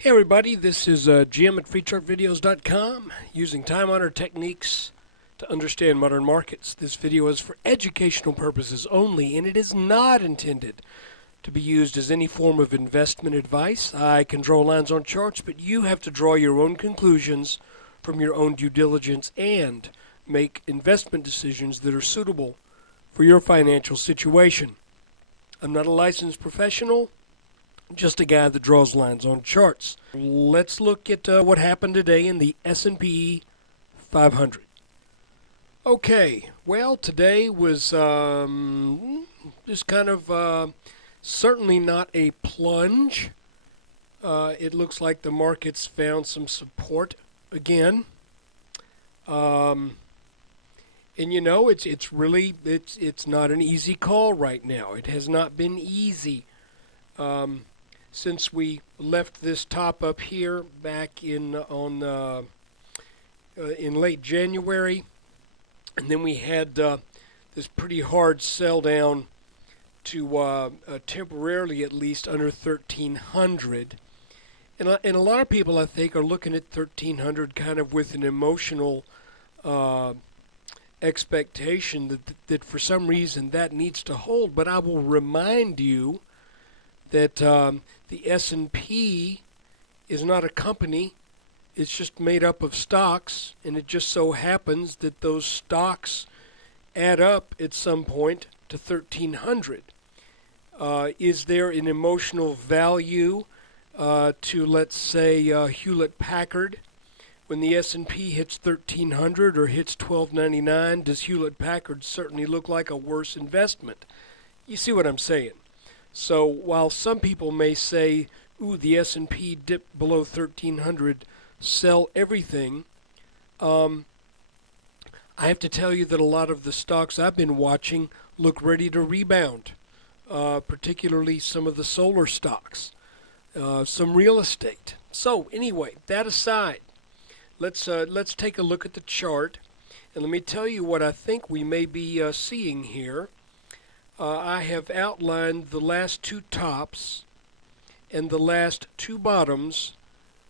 Hey everybody, this is Jim at FreeChartVideos.com using time-honored techniques to understand modern markets. This video is for educational purposes only, and it is not intended to be used as any form of investment advice. I can draw lines on charts, but you have to draw your own conclusions from your own due diligence and make investment decisions that are suitable for your financial situation. I'm not a licensed professional, just a guy that draws lines on charts. Let's look at what happened today in the S&P 500. Okay, well, today was just kind of certainly not a plunge. It looks like the markets found some support again. And you know, it's really not an easy call right now. It has not been easy. Since we left this top up here back in late January, and then we had this pretty hard sell down to temporarily at least under 1300, and a lot of people I think are looking at 1300 kind of with an emotional expectation that for some reason that needs to hold. But I will remind you that the S&P is not a company. It's just made up of stocks, and it just so happens that those stocks add up at some point to 1300. Is there an emotional value to, let's say, Hewlett-Packard? When the S&P hits 1300 or hits 1299, does Hewlett-Packard certainly look like a worse investment? You see what I'm saying? So while some people may say, ooh, the S&P dipped below 1300, sell everything, I have to tell you that a lot of the stocks I've been watching look ready to rebound, particularly some of the solar stocks, some real estate. So anyway, that aside, let's take a look at the chart, and let me tell you what I think we may be seeing here. I have outlined the last two tops and the last two bottoms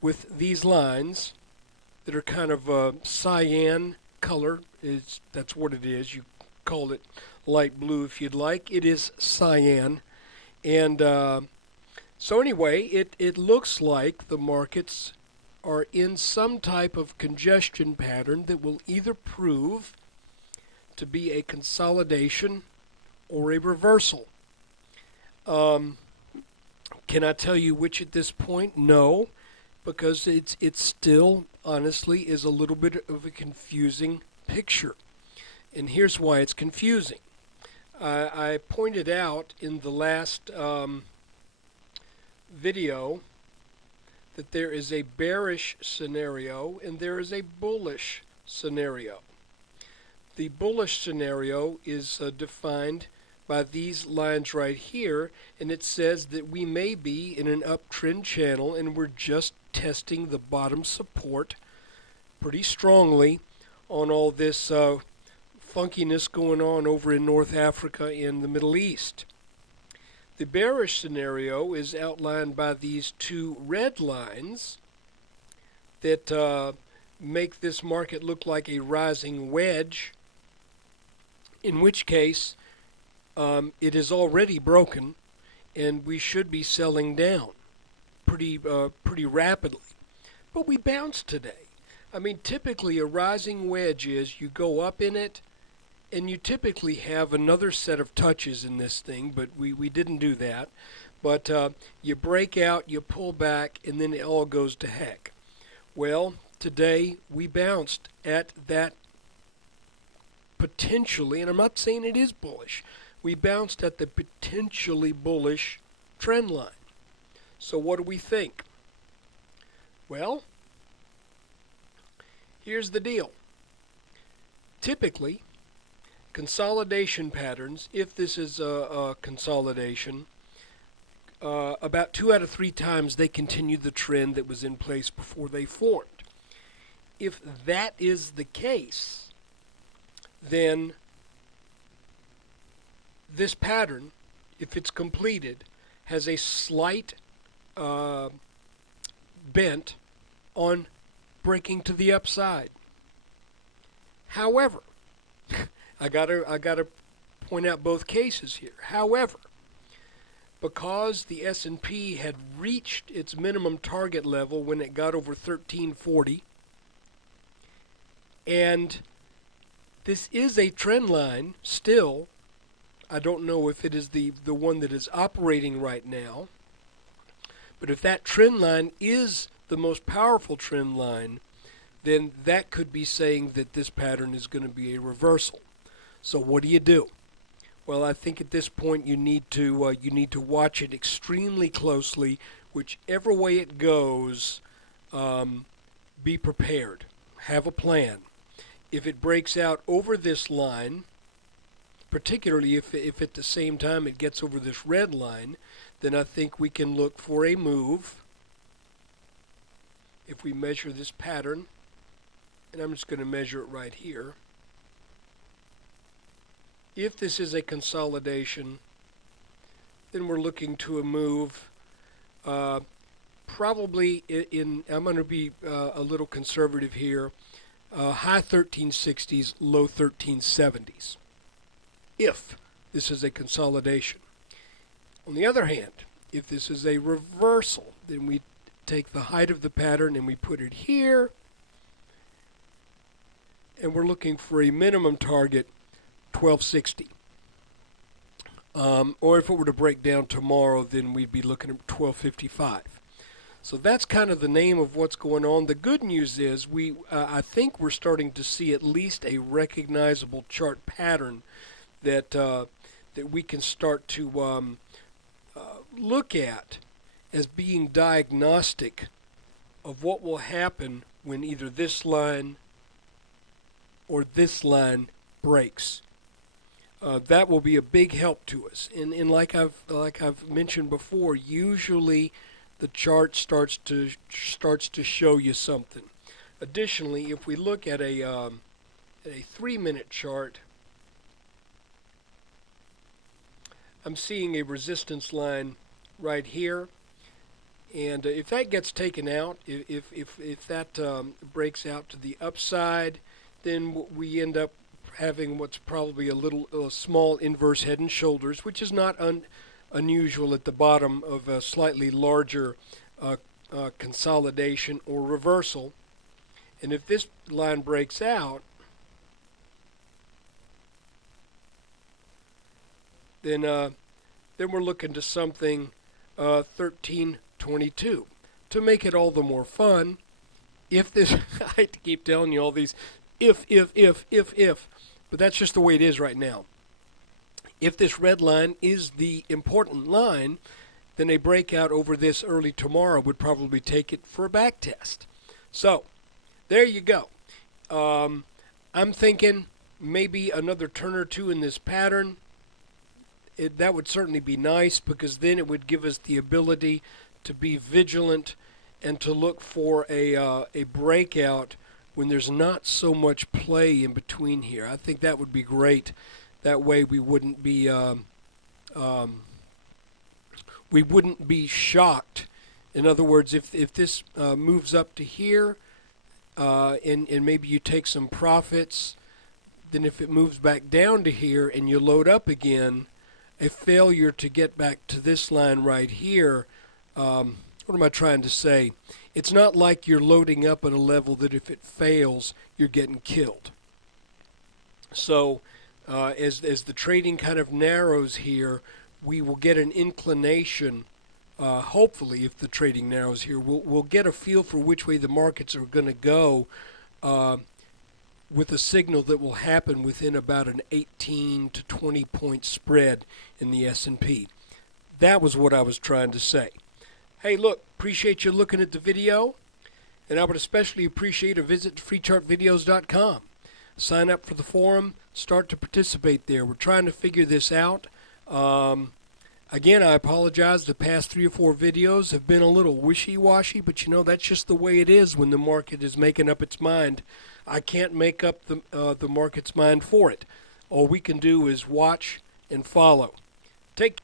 with these lines that are kind of cyan color. That's what it is. You call it light blue if you'd like. It is cyan. And so anyway, it looks like the markets are in some type of congestion pattern that will either prove to be a consolidation or a reversal. Can I tell you which at this point? No, because it still, honestly, is a little bit of a confusing picture. And here's why it's confusing. I pointed out in the last video that there is a bearish scenario and there is a bullish scenario. The bullish scenario is defined by these lines right here, and it says that we may be in an uptrend channel and we're just testing the bottom support pretty strongly on all this funkiness going on over in North Africa and the Middle East. The bearish scenario is outlined by these two red lines that make this market look like a rising wedge, in which case it is already broken, and we should be selling down pretty rapidly. But we bounced today. I mean, typically a rising wedge is you go up in it, and you typically have another set of touches in this thing, but we didn't do that. But you break out, you pull back, and then it all goes to heck. Well, today we bounced at that potentially, and I'm not saying it is bullish, we bounced at the potentially bullish trend line. So what do we think? Well, here's the deal. Typically, consolidation patterns, if this is a consolidation, about 2 out of 3 times they continue the trend that was in place before they formed. If that is the case, then this pattern, if it's completed, has a slight bent on breaking to the upside. However, I gotta point out both cases here. However, because the S&P had reached its minimum target level when it got over 1340, and this is a trend line still. I don't know if it is the one that is operating right now, but if that trend line is the most powerful trend line, then that could be saying that this pattern is going to be a reversal. So what do? Well, I think at this point you need to watch it extremely closely. Whichever way it goes, be prepared. Have a plan. If it breaks out over this line, particularly if at the same time it gets over this red line, then I think we can look for a move. If we measure this pattern, and I'm just going to measure it right here. If this is a consolidation, then we're looking to a move probably I'm going to be a little conservative here, high 1360s, low 1370s, if this is a consolidation. On the other hand, if this is a reversal, then we take the height of the pattern and we put it here, and we're looking for a minimum target 1260. Or if it were to break down tomorrow, then we'd be looking at 1255. So that's kind of the name of what's going on. The good news is I think we're starting to see at least a recognizable chart pattern that we can start to look at as being diagnostic of what will happen when either this line or this line breaks. That will be a big help to us. And like I've mentioned before, usually the chart starts to show you something. Additionally, if we look at a 3-minute chart, I'm seeing a resistance line right here, and if that gets taken out, if that breaks out to the upside, then we end up having what's probably a small inverse head and shoulders, which is not unusual at the bottom of a slightly larger consolidation or reversal. And if this line breaks out, then we're looking to something 1322. To make it all the more fun, if this, I hate to keep telling you all these if, but that's just the way it is right now. If this red line is the important line, then a breakout over this early tomorrow would probably take it for a back test. So, there you go. I'm thinking maybe another turn or two in this pattern. That would certainly be nice, because then it would give us the ability to be vigilant and to look for a breakout when there's not so much play in between here. I think that would be great. That way we wouldn't be shocked. In other words, if this moves up to here, and maybe you take some profits, then if it moves back down to here and you load up again, a failure to get back to this line right here, what am I trying to say? It's not like you're loading up at a level that if it fails, you're getting killed. So as the trading kind of narrows here, we will get an inclination, hopefully if the trading narrows here, we'll get a feel for which way the markets are going to go, with a signal that will happen within about an 18 to 20 point spread in the S&P. That was what I was trying to say. Hey, look, appreciate you looking at the video, and I would especially appreciate a visit to freechartvideos.com. Sign up for the forum, start to participate there. We're trying to figure this out. Again, I apologize. The past 3 or 4 videos have been a little wishy-washy, but you know, that's just the way it is when the market is making up its mind. I can't make up the market's mind for it. All we can do is watch and follow. Take